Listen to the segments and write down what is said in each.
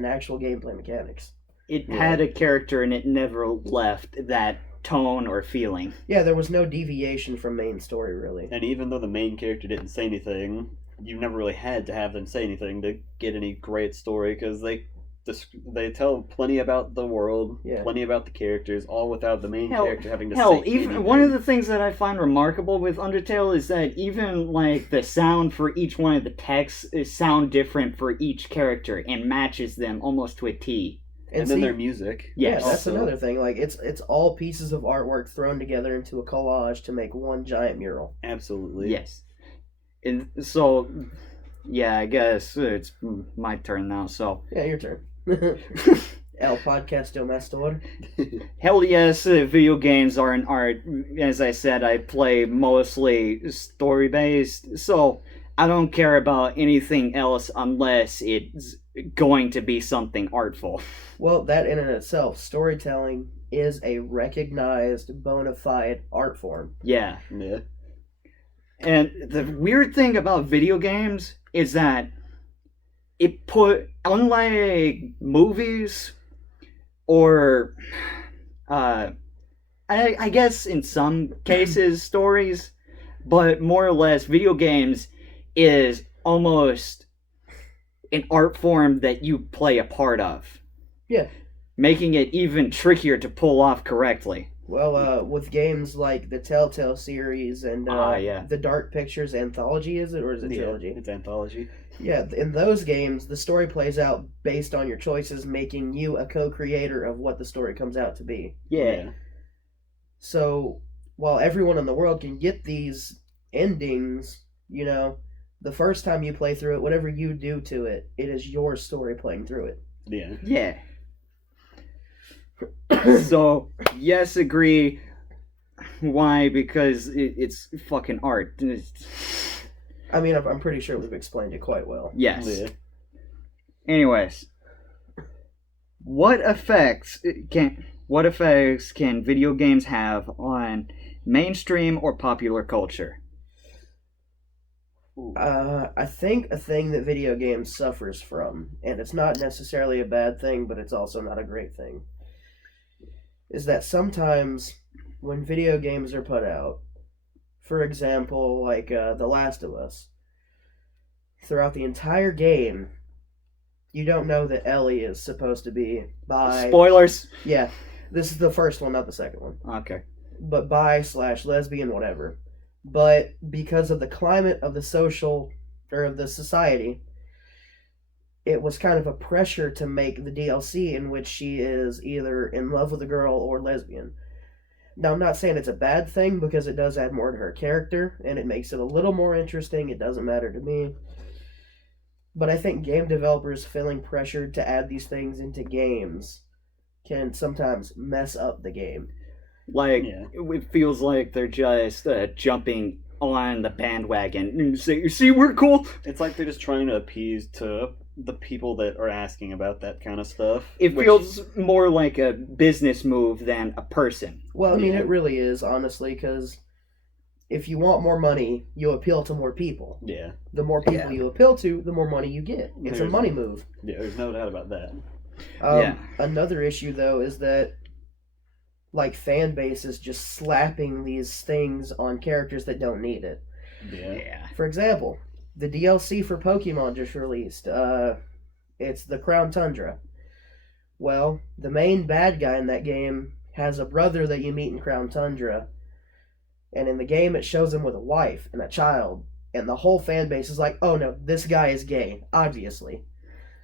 in actual gameplay mechanics. It had a character and it never left that tone or feeling. Yeah, there was no deviation from main story, really. And even though the main character didn't say anything, you never really had to have them say anything to get any great story, because they tell plenty about the world, plenty about the characters, all without the main character having to say even anything. One of the things that I find remarkable with Undertale is that even like the sound for each one of the texts is sound different for each character and matches them almost to a T. And then their music. Yes. Yeah, that's another thing. Like it's all pieces of artwork thrown together into a collage to make one giant mural. Absolutely. Yes. And so, yeah, I guess it's my turn now. So yeah, your turn. El Podcasto Mastor. Hell yes, video games are an art. As I said, I play mostly story-based, so I don't care about anything else unless it's going to be something artful. Well, that in and itself, storytelling is a recognized, bona fide art form. Yeah. And the weird thing about video games is that unlike movies or I guess in some cases stories, but more or less video games is almost an art form that you play a part of. Yeah. Making it even trickier to pull off correctly. Well, with games like the Telltale series and the Dark Pictures anthology, is it, or is it trilogy? It's anthology. Yeah, in those games, the story plays out based on your choices, making you a co-creator of what the story comes out to be. Yeah. So, while everyone in the world can get these endings, you know, the first time you play through it, whatever you do to it, it is your story playing through it. Yeah. Yeah. So, yes, agree. Why? Because it's fucking art. I mean, I'm pretty sure we've explained it quite well. Yes. Yeah. Anyways, what effects can video games have on mainstream or popular culture? I think a thing that video games suffers from, and it's not necessarily a bad thing, but it's also not a great thing, is that sometimes when video games are put out, for example, like The Last of Us, throughout the entire game, you don't know that Ellie is supposed to be bi. Spoilers? Yeah. This is the first one, not the second one. Okay. But bi/lesbian, whatever. But because of the climate of the society, it was kind of a pressure to make the DLC in which she is either in love with a girl or lesbian. Now, I'm not saying it's a bad thing, because it does add more to her character, and it makes it a little more interesting. It doesn't matter to me. But I think game developers feeling pressured to add these things into games can sometimes mess up the game. Like, it feels like they're just jumping on the bandwagon and say, see, we're cool. It's like they're just trying to appease to the people that are asking about that kind of stuff. It feels more like a business move than a person. Well, I mean, it really is, honestly, because if you want more money, you appeal to more people. Yeah. The more people you appeal to, the more money you get. It's a money move. Yeah, there's no doubt about that. Another issue, though, is that like fan bases just slapping these things on characters that don't need it. Yeah. For example, the DLC for Pokemon just released. It's the Crown Tundra. Well, the main bad guy in that game has a brother that you meet in Crown Tundra, and in the game it shows him with a wife and a child, and the whole fan base is like, oh no, this guy is gay, obviously.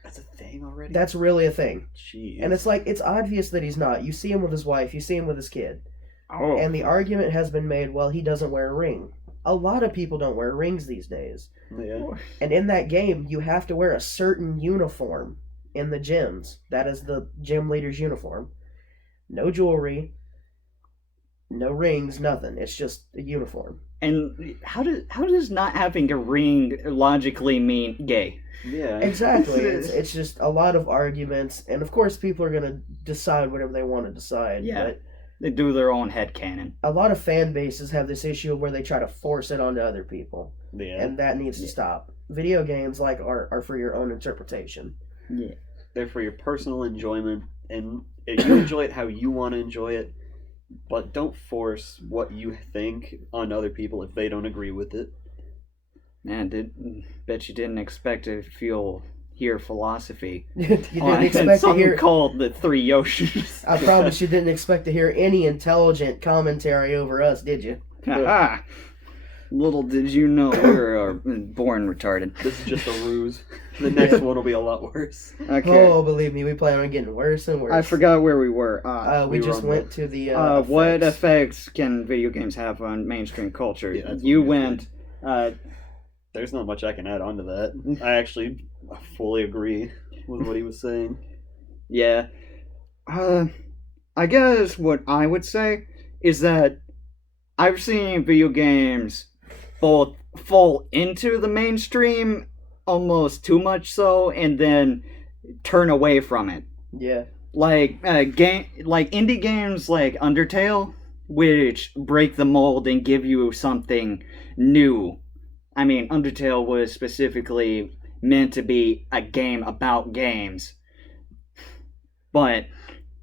That's a thing already? That's really a thing. Jeez. And it's like, it's obvious that he's not. You see him with his wife, you see him with his kid. Oh. And the argument has been made, well, he doesn't wear a ring. A lot of people don't wear rings these days. Yeah. And in that game, you have to wear a certain uniform in the gyms. That is the gym leader's uniform. No jewelry, no rings, nothing. It's just a uniform. And how does not having a ring logically mean gay? Yeah. Exactly. It's just a lot of arguments, and of course people are going to decide whatever they want to decide. Yeah. But they do their own headcanon. A lot of fan bases have this issue where they try to force it onto other people. Yeah. And that needs to stop. Video games, like art, are for your own interpretation. Yeah. They're for your personal enjoyment, and you enjoy it how you want to enjoy it, but don't force what you think on other people if they don't agree with it. Man, bet you didn't expect to hear philosophy. You didn't on expect to something hear. called the Three Yoshis. I promise you didn't expect to hear any intelligent commentary over us, did you? Haha. Little did you know we were born retarded. This is just a ruse. The next one will be a lot worse. Okay. Oh, believe me, we plan on getting worse and worse. I forgot where we were. We just went to the. What effects can video games have on mainstream culture? Yeah, that's You what we went. There's not much I can add on to that. I actually fully agree with what he was saying. Yeah. I guess what I would say is that I've seen video games both fall into the mainstream almost too much so, and then turn away from it. Yeah. Like indie games like Undertale, which break the mold and give you something new. I mean, Undertale was specifically meant to be a game about games, but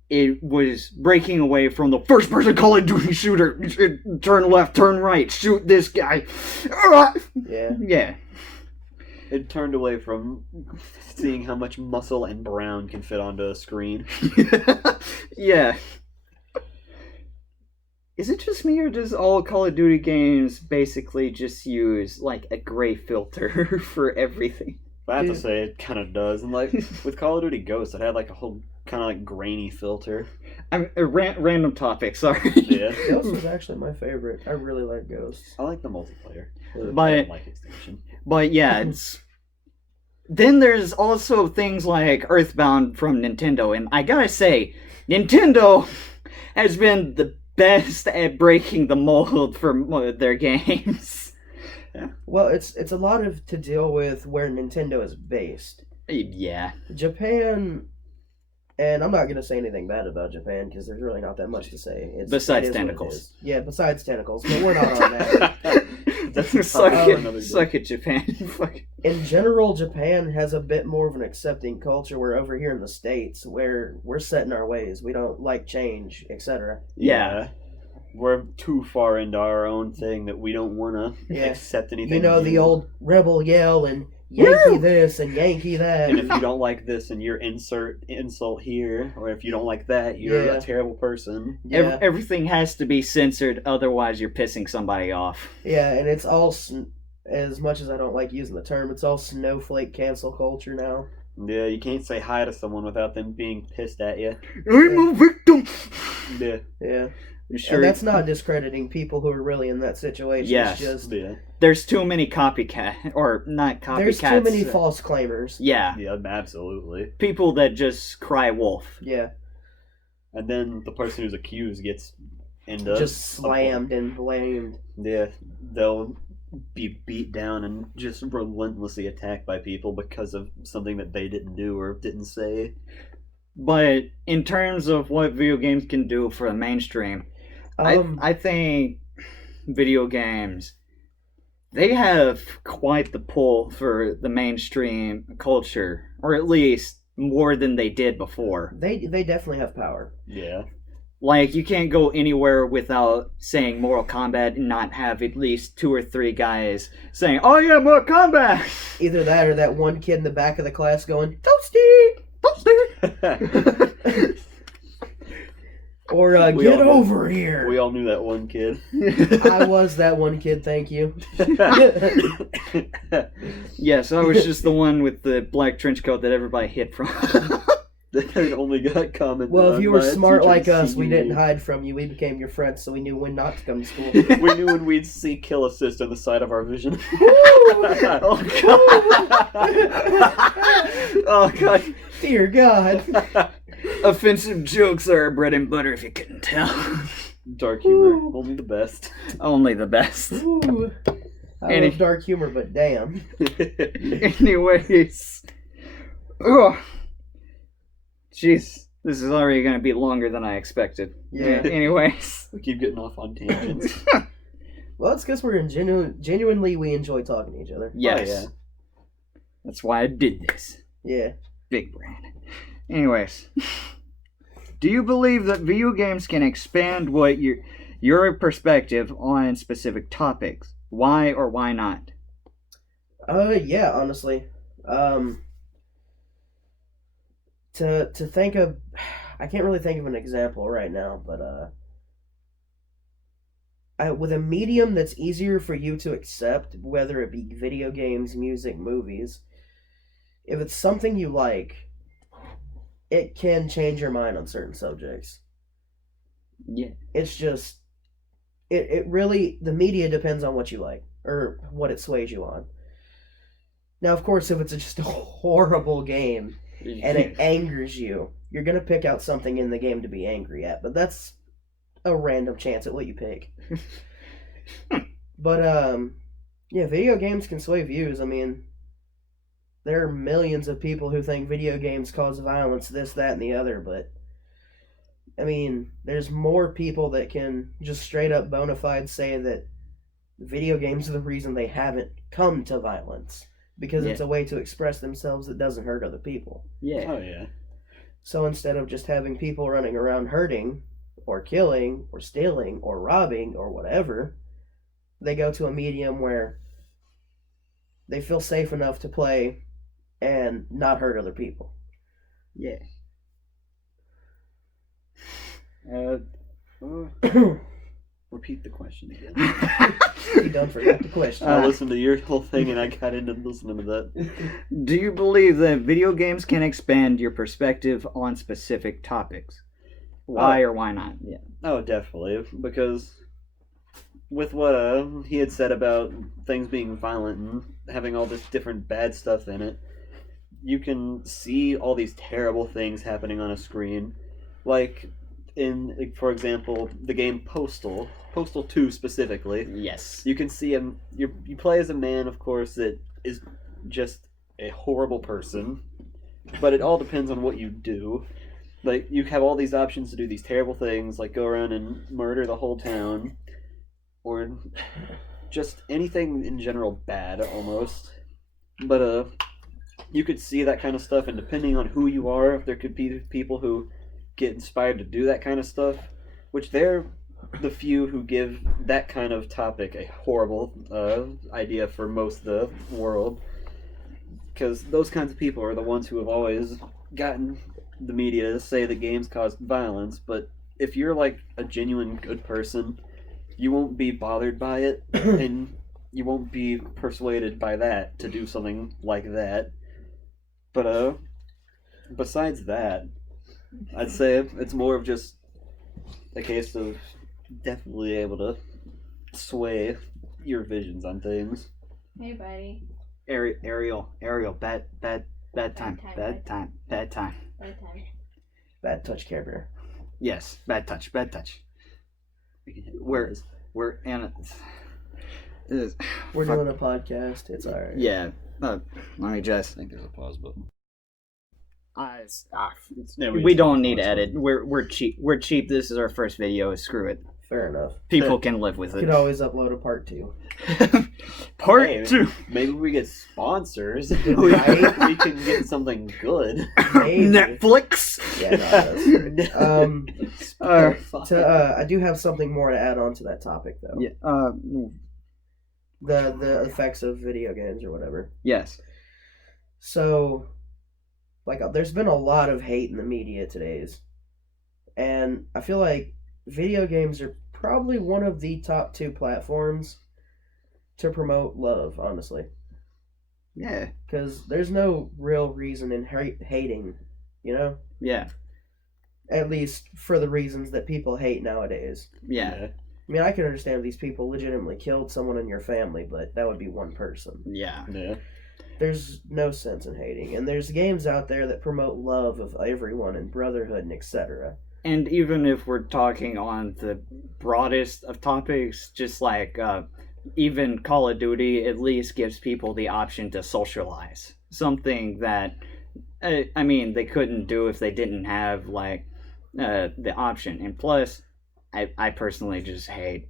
it was breaking away from the first-person Call of Duty shooter. Turn left, turn right, shoot this guy. Yeah. Yeah. It turned away from seeing how much muscle and brown can fit onto a screen. Yeah. Is it just me, or does all Call of Duty games basically just use, like, a gray filter for everything? I have to say, it kind of does. And, like, with Call of Duty Ghosts, it had, like, a whole kind of, like, grainy filter. I'm random topic, sorry. Yeah. Ghost was actually my favorite. I really like Ghosts. I like the multiplayer. But- I don't like Extinction. But yeah, it's... Then there's also things like Earthbound from Nintendo, and I gotta say, Nintendo has been the best at breaking the mold for their games. Yeah. Well, it's a lot of to deal with where Nintendo is based. Yeah. Japan, and I'm not going to say anything bad about Japan because there's really not that much to say. Besides it is what it tentacles. is. Yeah, besides tentacles, but we're not on that. That's suck another it, day. suck it, Japan. Fuck. In general, Japan has a bit more of an accepting culture. Where over here in the States, where we're set in our ways, we don't like change, etc. Yeah. We're too far into our own thing that we don't want to Yeah. accept anything. You know, the new. old rebel yell and Yankee this and Yankee that. And if you don't like this and you're insult here, or if you don't like that, you're Yeah. a terrible person. Yeah, Everything has to be censored, otherwise you're pissing somebody off. yeah, and it's all, as much as I don't like using the term, it's all snowflake cancel culture now. Yeah, you can't say hi to someone without them being pissed at you. I'm a victim! Yeah, Yeah. Sure. And that's not discrediting people who are really in that situation. Yes. It's just yeah, There's too many copycat, or not copycats. there's too many false claimers. Yeah. yeah, absolutely. People that just cry wolf. Yeah, And then the person who's accused gets into just slammed and blamed. Yeah, they'll be beat down and just relentlessly attacked by people because of something that they didn't do or didn't say. But in terms of what video games can do for the mainstream, I think video games, they have quite the pull for the mainstream culture, or at least more than they did before. They definitely have power. Yeah. Like, you can't go anywhere without saying Mortal Kombat and not have at least 2 or 3 guys saying, "Oh yeah, Mortal Kombat!" Either that or that one kid in the back of the class going, "Toasty! Toasty!" Or We get all knew- over here. We all knew that one kid. I was that one kid, thank you. Yes, I was just the one with the black trench coat that everybody hid from. That only got commented Well, if on you were by a smart teacher like in us, we senior didn't year. hide from you. We became your friends, so we knew when not to come to school. We knew when we'd see kill assist on the side of our vision. Oh god! Oh god! Dear God. Offensive jokes are our bread and butter, if you couldn't tell. Dark humor, Ooh. only the best. Only the best. Ooh. I love dark humor, but damn. Anyways. Ugh. Jeez, this is already going to be longer than I expected. Yeah. Anyways. We keep getting off on tangents. Well, it's because we're genuinely we enjoy talking to each other. Yes. Oh, yeah. That's why I did this. Yeah. Big brain. Anyways, do you believe that video games can expand what your perspective on specific topics? Why or why not? Yeah, honestly. To think of, I can't really think of an example right now, but with a medium that's easier for you to accept, whether it be video games, music, movies, if it's something you like, it can change your mind on certain subjects. Yeah. It's just, it really, the media depends on what you like or what it sways you on. Now, of course, if it's just a horrible game and it angers you, you're going to pick out something in the game to be angry at, but that's a random chance at what you pick. But, yeah, video games can sway views. I mean, there are millions of people who think video games cause violence, this, that, and the other, but I mean, there's more people that can just straight up bona fide say that video games are the reason they haven't come to violence, because it's a way to express themselves that doesn't hurt other people. Yeah. Oh, yeah. So instead of just having people running around hurting or killing or stealing or robbing or whatever, they go to a medium where they feel safe enough to play and not hurt other people. Yeah. Repeat the question again. You done forgot the question. I listened to your whole thing and I got into listening to that. Do you believe that video games can expand your perspective on specific topics? Why or why not? Yeah. Oh, definitely. Because with what he had said about things being violent and having all this different bad stuff in it, you can see all these terrible things happening on a screen. Like, for example, the game Postal 2 specifically. Yes. You can see him. You play as a man, of course, that is just a horrible person. But it all depends on what you do. Like, you have all these options to do these terrible things, like go around and murder the whole town, or just anything in general bad, almost. But you could see that kind of stuff, and depending on who you are, there could be people who get inspired to do that kind of stuff, which they're the few who give that kind of topic a horrible idea for most of the world, because those kinds of people are the ones who have always gotten the media to say that games cause violence. But if you're like a genuine good person, you won't be bothered by it, and you won't be persuaded by that to do something like that. But besides that, I'd say it's more of just a case of definitely able to sway your visions on things. Hey, buddy. Ariel, bad time. Bad touch, Care Bear. Yes, bad touch. We're in it. We're doing a podcast. It's alright. Yeah. Let me just. I think there's a pause button. We don't need to edit. We're cheap. We're cheap. This is our first video. Screw it. Fair enough. People can live with You it. could always upload a part 2. Part Hey, 2. Maybe we get sponsors. Right? We can get something good. Maybe. Netflix. Yeah, no, that's I do have something more to add on to that topic, though. Yeah. The effects of video games or whatever. Yes. So, like, there's been a lot of hate in the media today's, and I feel like video games are probably one of the top 2 platforms to promote love, honestly. Yeah. Because there's no real reason in hating, you know? Yeah. At least for the reasons that people hate nowadays. Yeah. I mean, I can understand if these people legitimately killed someone in your family, but that would be one person. Yeah. Yeah. There's no sense in hating. And there's games out there that promote love of everyone and brotherhood and etc. And even if we're talking on the broadest of topics, just like even Call of Duty at least gives people the option to socialize. Something that, I mean, they couldn't do if they didn't have, like, the option. And plus, I personally just hate